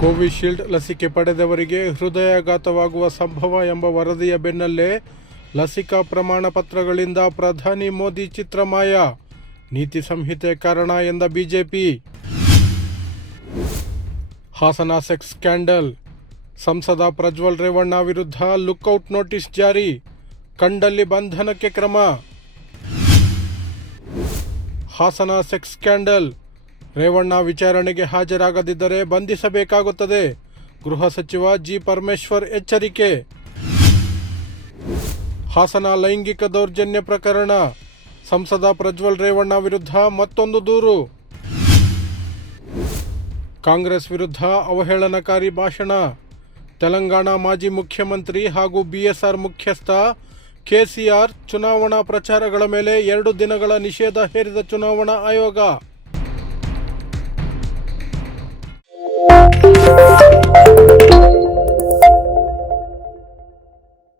Covishield ಲಸಿಕೆ ಪಡೆದವರಿಗೆ ಹೃದಯಾಘಾತವಾಗುವ ಸಂಭವ ಎಂಬ ವರದಿಯ ಬೆನ್ನಲ್ಲೇ ಲಸಿಕಾ ಪ್ರಮಾಣ ಪತ್ರಗಳಿಂದ ಪ್ರಧಾನಿ ಮೋದಿ ಚಿತ್ರಮಾಯ. ನೀತಿ ಸಂಹಿತೆ ಕಾರಣ ಎಂದ ಬಿಜೆಪಿ. Hassan sex scandal. ಸಂಸದ ಪ್ರಜ್ವಲ್ ರೇವಣ್ಣ ವಿರುದ್ಧ ಲುಕ್ಔಟ್ ನೋಟಿಸ್ ಜಾರಿ. ಕಂಡಲ್ಲಿ ಬಂಧನಕ್ಕೆ ಕ್ರಮ. Hassan sex scandal. ರೇವಣ್ಣ ವಿಚಾರಣೆಗೆ ಹಾಜರಾಗದಿದ್ದರೆ ಬಂಧಿಸಬೇಕಾಗುತ್ತದೆ. ಗೃಹ ಸಚಿವ ಜಿ ಪರಮೇಶ್ವರ್ ಎಚ್ಚರಿಕೆ. ಹಾಸನ ಲೈಂಗಿಕ ದೌರ್ಜನ್ಯ ಪ್ರಕರಣ. ಸಂಸದ ಪ್ರಜ್ವಲ್ ರೇವಣ್ಣ ವಿರುದ್ಧ ಮತ್ತೊಂದು ದೂರು. ಕಾಂಗ್ರೆಸ್ ವಿರುದ್ಧ ಅವಹೇಳನಕಾರಿ ಭಾಷಣ. ತೆಲಂಗಾಣ ಮಾಜಿ ಮುಖ್ಯಮಂತ್ರಿ ಹಾಗೂ ಬಿಎಸ್ಆರ್ ಮುಖ್ಯಸ್ಥ ಕೆಸಿಆರ್ ಚುನಾವಣಾ ಪ್ರಚಾರಗಳ ಮೇಲೆ ಎರಡು ದಿನಗಳ ನಿಷೇಧ ಹೇರಿದ ಚುನಾವಣಾ ಆಯೋಗ. Música